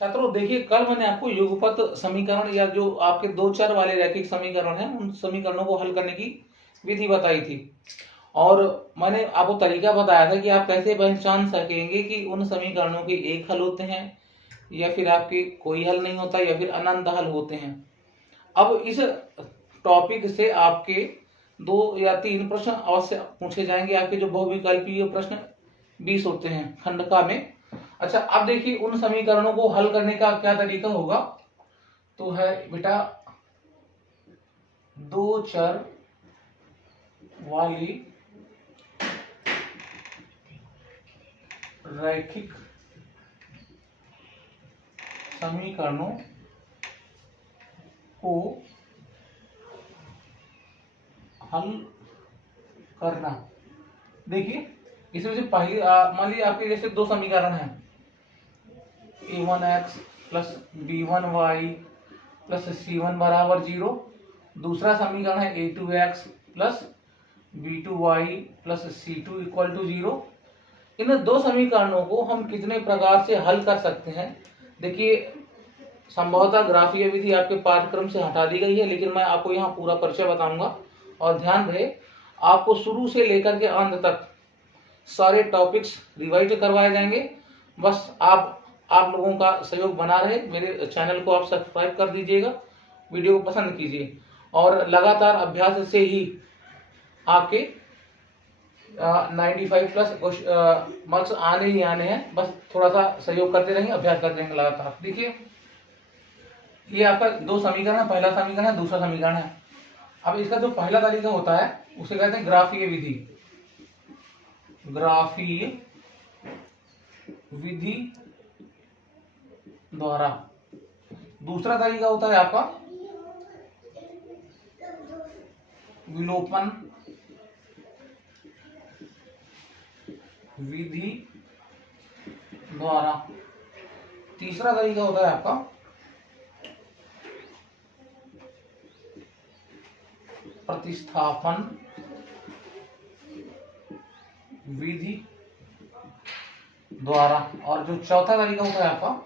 छात्रों देखिए, कल मैंने आपको युगपत समीकरण या जो आपके दो चर वाले रैखिक समीकरण हैं उन समीकरणों को हल करने की विधि बताई थी। और मैंने आपको तरीका बताया था कि आप कैसे पहचान सकेंगे कि उन समीकरणों के एक हल होते हैं या फिर आपके कोई हल नहीं होता या फिर अनंत हल होते हैं। अब इस टॉपिक से आपके 2 या 3 प्रश्न अवश्य पूछे जाएंगे। आपके जो बहुविकल्पीय प्रश्न 20 होते हैं खंडका में। अच्छा, अब देखिए उन समीकरणों को हल करने का क्या तरीका होगा। तो है बेटा, दो चर वाली रैखिक समीकरणों को हल करना। देखिए, इसमें से पहली मान लीजिए आपके जैसे दो समीकरण हैं, a1x plus b1y plus c1 बराबर 0। दूसरा समीकरण है a2x plus b2y plus c2 equal to 0। इन दो समीकरणों को हम कितने प्रकार से हल कर सकते हैं। देखिए, संभवतः ग्राफीय विधि आपके पाठ्यक्रम से हटा दी गई है, लेकिन मैं आपको यहाँ पूरा परिचय बताऊंगा। और ध्यान रहे, आपको शुरू से लेकर के अंत तक सारे टॉपिक्स रिवाइज करवाए जाएंगे। बस आप लोगों का सहयोग बना रहे। मेरे चैनल को आप सब्सक्राइब कर दीजिएगा, वीडियो को पसंद कीजिए और लगातार अभ्यास से ही आपके 95 प्लस मार्क्स आने ही आने हैं। बस थोड़ा सा सहयोग करते रहेंगे, अभ्यास करते रहेंगे लगातार। देखिए, ये आपका दो समीकरण है, पहला समीकरण है, दूसरा समीकरण है। अब इसका जो पहला तरीका होता है उसे कहते हैं ग्राफीय विधि। ग्राफीय विधि द्वारा। दूसरा तरीका होता है आपका विलोपन विधि द्वारा। तीसरा तरीका होता है आपका प्रतिस्थापन विधि द्वारा। और जो चौथा तरीका होता है आपका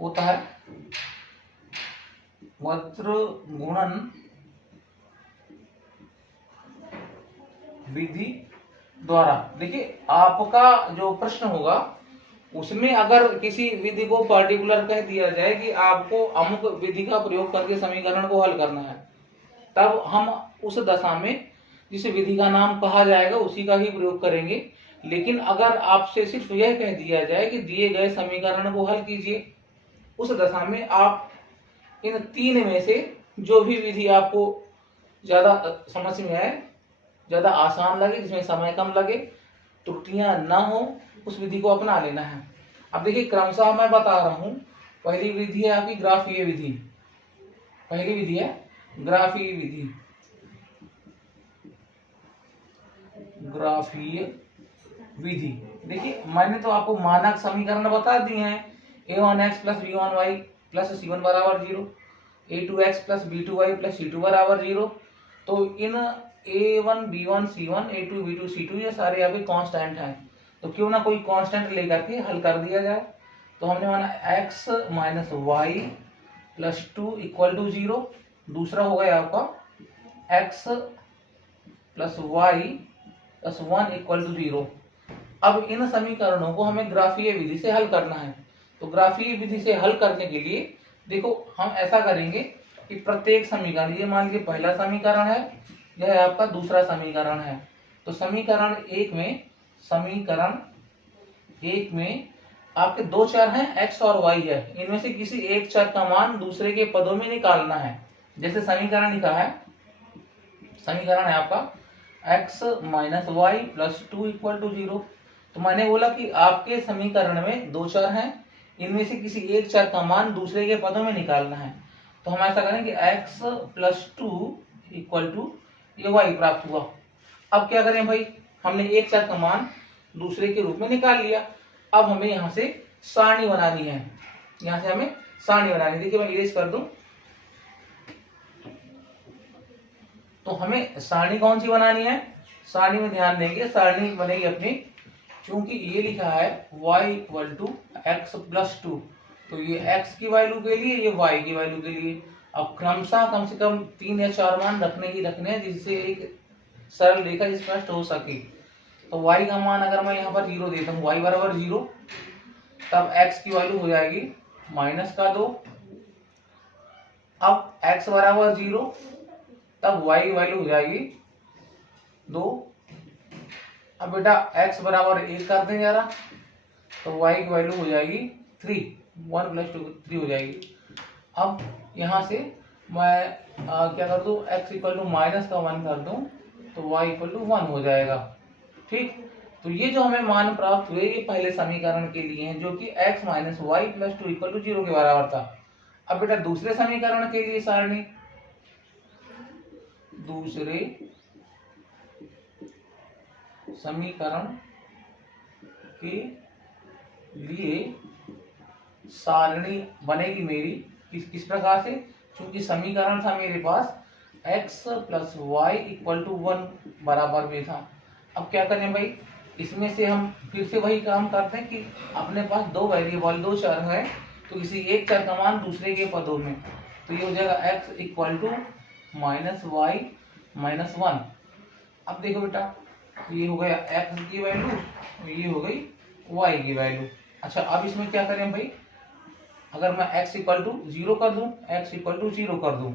होता है वक्र गुणन विधि द्वारा। देखिए, आपका जो प्रश्न होगा उसमें अगर किसी विधि को पर्टिकुलर कह दिया जाए कि आपको अमुक विधि का प्रयोग करके समीकरण को हल करना है, तब हम उस दशा में जिस विधि का नाम कहा जाएगा उसी का ही प्रयोग करेंगे। लेकिन अगर आपसे सिर्फ यह कह दिया जाए कि दिए गए समीकरण को हल कीजिए, उस दशा में आप इन तीन में से जो भी विधि आपको ज्यादा समझ में आए, ज्यादा आसान लगे, जिसमें समय कम लगे, त्रुटियां ना हो, उस विधि को अपना लेना है। अब देखिए, क्रमशः मैं बता रहा हूं। पहली विधि है आपकी ग्राफीय विधि। पहली विधि है ग्राफीय विधि। ग्राफीय विधि। देखिए, मैंने तो आपको मानक समीकरण बता दिए हैं। a1x plus b1y plus c1 बराबर 0, a2x plus b2y plus c2 बराबर 0। तो इन a1 b1 c1 a2 b2 c2 ये सारे आपके कांस्टेंट हैं। तो क्यों ना कोई कांस्टेंट लेकर के हल कर दिया जाए। तो हमने माना x minus Y plus 2 equal to 0। दूसरा हो गया आपका x plus Y plus 1 equal to 0। अब इन समीकरणों को हमें ग्राफीय विधि से हल करना है। तो ग्राफीय विधि से हल करने के लिए देखो, हम ऐसा करेंगे कि प्रत्येक समीकरण, ये मान लीजिए पहला समीकरण है, यह आपका दूसरा समीकरण है। तो समीकरण एक में आपके दो चर हैं, x और y है। इनमें से किसी एक चर का मान दूसरे के पदों में निकालना है। जैसे समीकरण लिखा है, समीकरण है आपका x minus Y plus 2 equal to 0। तो मैंने बोला कि आपके समीकरण में दो चर हैं, इनमें से किसी एक चर का मान दूसरे के पदों में निकालना है। तो हम ऐसा करेंगे x प्लस 2 इक्वल टू ये y प्राप्त हुआ। अब क्या करें भाई, हमने एक चर का मान दूसरे के रूप में निकाल लिया। अब हमें यहाँ से सारणी बनानी है। यहाँ से हमें सारणी बनानी है। देखिए, मैं इरेज कर दूं तो हमें सारणी कौन सी बनानी है। सारणी में ध्यान देंगे, सारणी बनेगी अपनी, क्योंकि ये लिखा है y equal to X plus 2, तो ये x की वैल्यू के लिए, ये y की वैल्यू के लिए। अब क्रमशः कम से कम 3 या 4 मान रखने ही रखने हैं, जिससे एक सरल रेखा स्पष्ट हो सके। तो y का मान अगर मैं यहाँ पर 0 देता हूँ, y बराबर 0, तब x की वैल्यू हो जाएगी -2। अब x बराबर 0, तब y की वैल्यू हो जाएगी 2। अब बेटा x बराबर 1 कर दें जरा, तो y की वैल्यू हो जाएगी 3। 1 + 2 3 हो जाएगी। अब यहाँ से मैं क्या कर दूं, x = -1 कर दूं, तो y = 1 हो जाएगा। ठीक, तो ये जो हमें मान प्राप्त हुए ये पहले समीकरण के लिए हैं, जो कि x - y + 2 = 0 के बराबर था। अब बेटा दूसरे समीकरण के लिए सारणी, दूसरे समीकरण के लिए सारणी बनेगी मेरी किस प्रकार से, क्योंकि समीकरण था मेरे पास x + y = 1 बराबर में था। अब क्या करें भाई, इसमें से हम फिर से वही काम करते हैं कि अपने पास दो वेरिएबल, दो चर है, तो किसी एक चर का मान दूसरे के पदों में, तो ये हो जाएगा x = -y - 1। अब देखो बेटा, ये हो गया x की वैल्यू, ये हो गई y की वैल्यू। अच्छा, अब इसमें क्या करें भाई, अगर मैं x = 0 कर दूं, x = 0 कर दूं,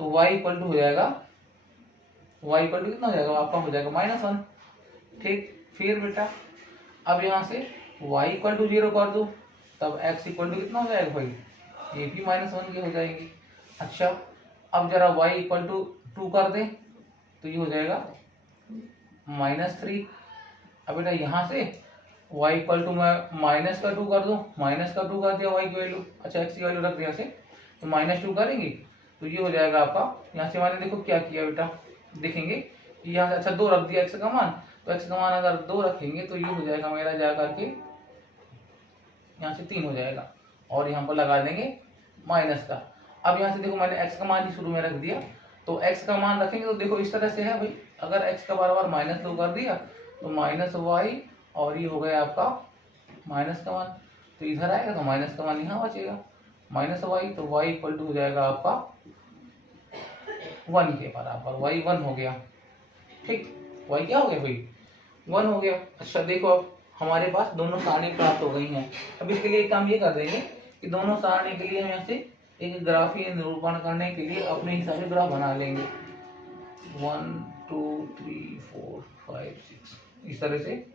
तो y = हो जाएगा, y = कितना हो जाएगा आपका, हो जाएगा -1। ठीक, फिर बेटा अब यहाँ से y = 0 कर दूं, तब x = कितना हो जाएगा भाई, ये भी -1 की हो जाएगी। अच्छा, अब जरा y = 2 कर दें, तो ये हो जाएगा -3। अब बेटा यहाँ से y = मैं -2 कर दूं, -2 कर दिया y की वैल्यू, अच्छा x की वैल्यू रख दिया से, तो -2 करेंगे, तो ये हो जाएगा आपका। यहाँ से मैंने देखो क्या किया बेटा, देखेंगे कि यहाँ से अच्छा 2 रख दिया x का मान, तो x का मान अगर 2 रखेंगे तो ये हो जाएगा मेरा जा करके यहाँ से 3 हो जाएगा, और यहाँ पर लगा देंगे माइनस का। अब यहाँ से देखो मैंने x का मान ही शुरू में रख दिया, तो x का मान रखेंगे तो देखो इस तरह से है भाई, अगर x का बराबर -2 कर दिया तो -y, और ये हो गया आपका माइनस का मान, तो इधर आएगा तो माइनस का मान यहाँ बचेगा -y, तो y = हो जाएगा आपका 1 के बराबर, y 1 हो गया। ठीक, y क्या हो गया भाई, 1 हो गया। अच्छा देखो, अब हमारे पास दोनों सारणी प्राप्त हो गई हैं। अब इसके लिए एक काम ये कर देंगे कि दोनों सारणी के लिए हम यहाँ से एक ग्राफीय निरूपण करने के लिए अपने हिसाब से ग्राफ बना लेंगे, 1 2 3 4 5 6 इस तरह से।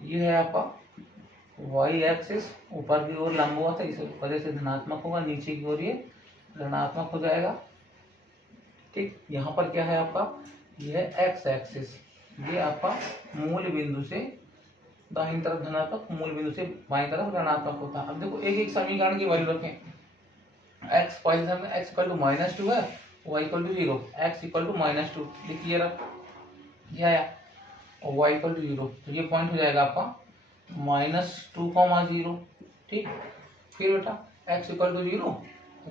ये है आपका y एक्सिस, ऊपर की ओर लंबवत है, इस वजह से धनात्मक होगा, नीचे की ओर ये ऋणात्मक हो जाएगा। ठीक, यहाँ पर क्या है आपका, ये है x एक्सिस, ये आपका मूल बिंदु से दाहिनी तरफ धनात्मक, मूल बिंदु से बाईं तरफ ऋणात्मक होता है। अब देखो एक एक समीकरण की वैल्यू रखें, x पहले समय x = -2 है, y = 0, x = -2 लिखिए रख, ये आया, और y = 0, तो ये पॉइंट हो जाएगा आपका -2, 0। ठीक, फिर बेटा x = 0,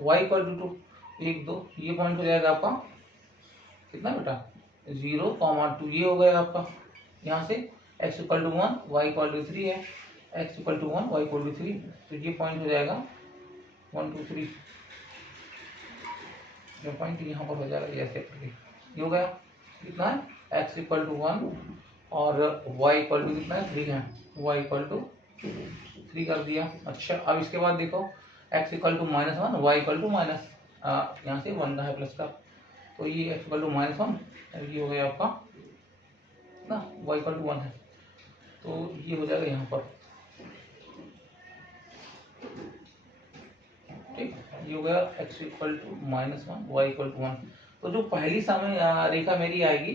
y = 2, 1 2, ये पॉइंट हो जाएगा आपका कितना बेटा, 0, 2, ये हो गया आपका। यहाँ से x = 1, y = 3 है, x = 1, y = 3, तो ये पॉइंट हो जाएगा 1 2 3, ये पॉइंट यहाँ पर हो जाएगा, ऐसे करके ये हो गया। कितना है, x = 1 और y = कितना है, 3 है, y = 3 कर दिया। अच्छा, अब इसके बाद देखो x = -1, y = यहाँ से 1 का है प्लस का, तो ये x = -1, ये हो गया आपका ना, y = 1 है, तो ये हो जाएगा यहाँ पर। ठीक, ये हो गया x = -1, y = 1। तो जो पहली समय रेखा मेरी आएगी,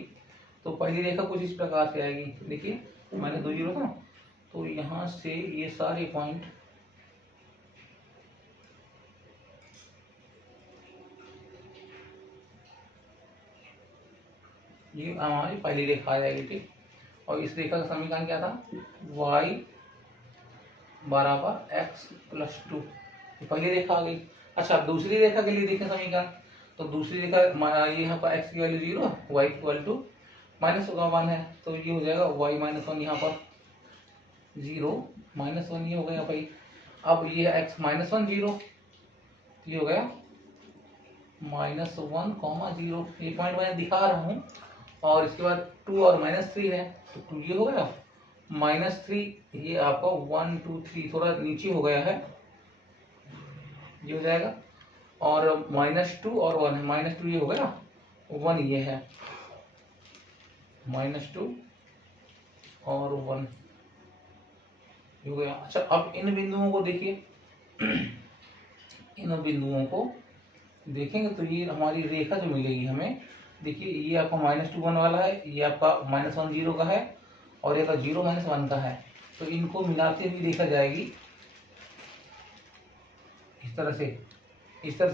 तो पहली रेखा कुछ इस प्रकार से आएगी, देखिए मैंने 2 0 था, तो यहाँ से ये सारे पॉइंट ये हमारी पहली रेखा आ जाएगी। ठीक, और इस रेखा का समीकरण क्या था, y = x + 2, पहली रेखा आ गई। अच्छा, दूसरी रेखा के लिए देखें समीकरण, तो दूसरी जगह ये यहाँ पर x की वैल्यू 0, y इक्वल टू -1 है, तो ये हो जाएगा y -1 यहाँ पर 0 -1 ये हो गया भाई। अब ये x -1 0, ये हो गया -1, 0, ये पॉइंट मैं दिखा रहा हूँ। और इसके बाद 2 और -3 है, तो 2 ये हो गया, -3 ये आपका 1 2 3 थोड़ा नीचे हो गया है, ये हो जाएगा। और -2 और 1 है, -2 ये हो गया, 1 ये है, -2 और 1 ये हो गया। अच्छा, अब इन बिंदुओं को देखिए, इन बिंदुओं को देखेंगे तो ये हमारी रेखा जो मिलेगी हमें, देखिए ये आपका -2 1 वाला है, ये आपका -1 0 का है, और ये का 0 -1 का है। तो इनको मिलाते हुए देखा जाएगी इस तरह से,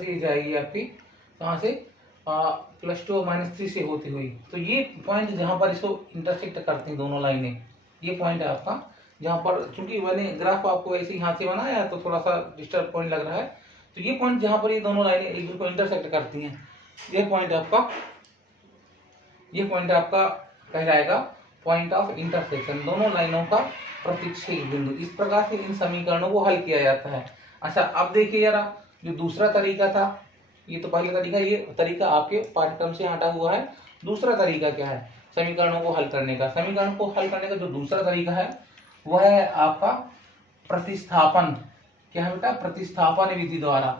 ये जाएगी आपकी कहाँ से, +2 और -3 से होती हुई। तो ये पॉइंट जहाँ पर इसको इंटरसेक्ट करती हैं दोनों लाइनें, ये पॉइंट है आपका, जहाँ पर चूंकि मैंने ग्राफ आपको ऐसे ही हाथ से बनाया है तो थोड़ा सा डिस्टर्ब पॉइंट लग रहा है। तो ये पॉइंट जहाँ पर ये दोनों लाइनें एक दूसरे को इंटरसेक्ट करती हैं, ये पॉइंट आपका कहलाएगा पॉइंट ऑफ इंटरसेक्शन, दोनों लाइनों का प्रतिच्छेद बिंदु। इस प्रकार से इन समीकरणों को हल किया जाता है। अच्छा, अब देखिए जरा, जो दूसरा तरीका था, ये तो पहला तरीका, ये तरीका आपके पाठ्यक्रम से हटा हुआ है। दूसरा तरीका क्या है समीकरणों को हल करने का? समीकरण को हल करने का जो दूसरा तरीका है वह है आपका प्रतिस्थापन। क्या है बेटा? प्रतिस्थापन विधि द्वारा।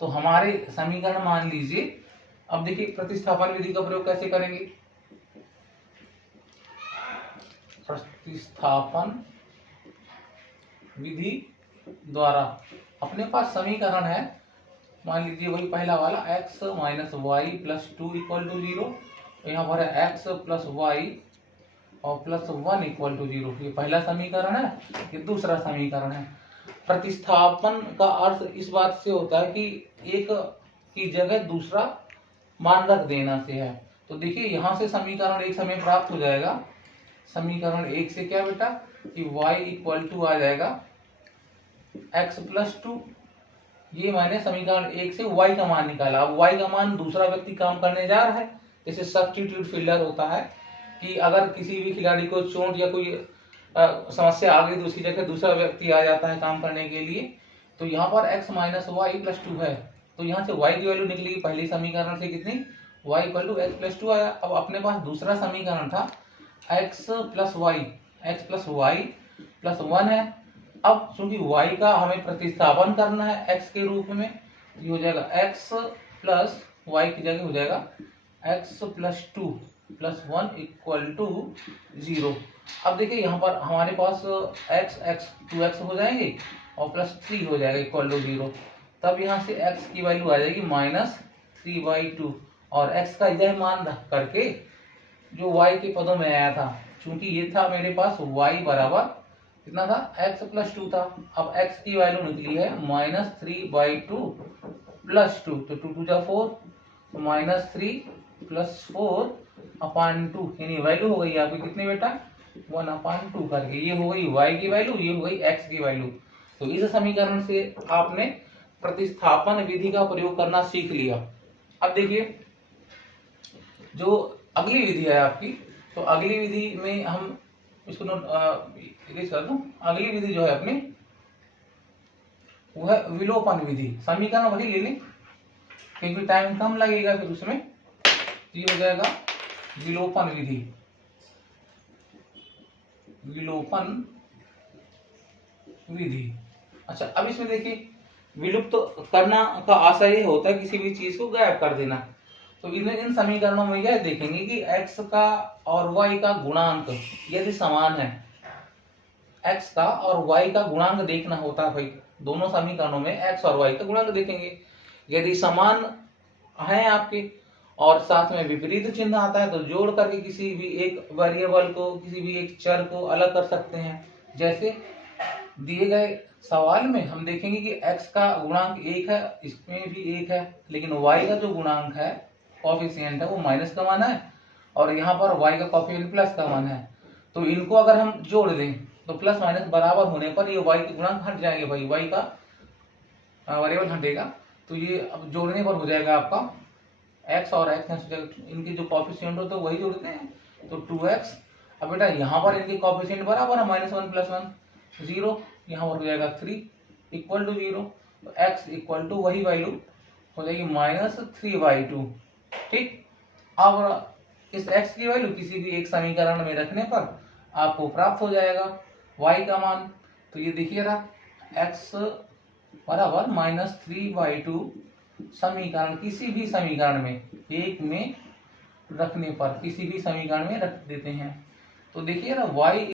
तो हमारे समीकरण मान लीजिए, अब देखिए प्रतिस्थापन विधि का प्रयोग कैसे करेंगे। प्रतिस्थापन विधि द्वारा अपने पास समीकरण है, मान लीजिए वही पहला वाला x - y + 2 = 0, यहाँ पर है x + y और +1 = 0। ये पहला समीकरण है, ये दूसरा समीकरण है। प्रतिस्थापन का अर्थ इस बात से होता है कि एक की जगह दूसरा मान रख देना से है। तो देखिए यहाँ से समीकरण 1 हमें प्राप्त हो जाएगा। समीकरण 1 से क्या बेटा कि y = आ जाएगा x + 2। ये मैंने समीकरण 1 से y का मान निकाला। अब y का मान दूसरा व्यक्ति काम करने जा रहा है, जैसे सब्स्टिट्यूट फील्डर होता है कि अगर किसी भी खिलाड़ी को चोट या कोई समस्या आ गई तो उसकी जगह दूसरा व्यक्ति आ जाता है काम करने के लिए। तो यहाँ पर x - y + 2 है, तो यहाँ से y की वैल्यू निकलेगी पहले समीकरण से कितनी, y = x + 2 आया। अब अपने पास दूसरा समीकरण था x + y + 1 है। अब चूंकि y का हमें प्रतिस्थापन करना है x के रूप में, ये हो जाएगा x + y की जगह हो जाएगा x + 2 + 1 = 0। अब देखिए यहाँ पर हमारे पास x 2x हो जाएंगे और +3 हो जाएगा = 0। तब यहाँ से x की वैल्यू आ जाएगी -3/2, और x का यह मान रख करके जो y के पदों में आया था, चूंकि ये था मेरे पास y बराबर कितना था, x + 2 था। अब x की वैल्यू निकली है -3/2 + 2, तो 2 × 2 = 4, तो -3 + 4/2, यानी वैल्यू हो गई आपकी कितनी बेटा, 1/2 करके। ये हो गई y की वैल्यू, ये हो गई x की वैल्यू। तो इस समीकरण से आपने प्रतिस्थापन विधि का प्रयोग करना सीख लिया। अब देखिए जो अगली विधि है आपकी, तो अगली विधि में हम इसको इरेज कर दूं। अगली विधि जो है अपनी वो है विलोपन विधि। समीकरण वही ले लें क्योंकि टाइम कम लगेगा फिर उसमें। ये हो जाएगा विलोपन विधि। विलोपन विधि। अच्छा, अब इसमें देखिए विलुप्त तो करना का आशय ये होता है किसी भी चीज को गायब कर देना। तो इन समीकरणों में यह देखेंगे कि x का और y का गुणांक यदि समान है, x का और y का गुणांक देखना होता है भाई। दोनों समीकरणों में x और y का गुणांक देखेंगे, यदि समान है आपके और साथ में विपरीत चिन्ह आता है तो जोड़ करके किसी भी एक वेरिएबल को, किसी भी एक चर को अलग कर सकते हैं। जैसे दिए गए सवाल में हम देखेंगे कि x का गुणांक 1 है, इसमें भी 1 है, लेकिन y का जो गुणांक है, कोएफिशिएंट है, वो माइनस का मान है और यहाँ पर y का कोएफिशिएंट प्लस का मान है। तो इनको अगर हम जोड़ दें तो प्लस माइनस बराबर होने पर ये y के गुणांक हट जाएंगे भाई, y का वेरिएबल हटेगा। तो ये अब जोड़ने पर हो जाएगा आपका x और x इनके जो कॉफिशिएंट होते हैं वही जुड़ते हैं, तो 2x। अब बेटा यहाँ पर इनके कॉफिशिएंट बराबर है, -1 + 1 0, यहाँ पर हो जाएगा 3 इक्वल टू 0, तो x इक्वल टू वही वैल्यू हो जाएगी -3/2। ठीक, अब इस x की वैल्यू किसी भी एक समीकरण में रखने पर आपको प्राप्त हो जाएगा y का मान। तो ये देखिए रहा x बराबर -3/2 समीकरण, किसी भी समीकरण में एक में रखने पर, किसी भी समीकरण में रख देते हैं। तो देखिए ना y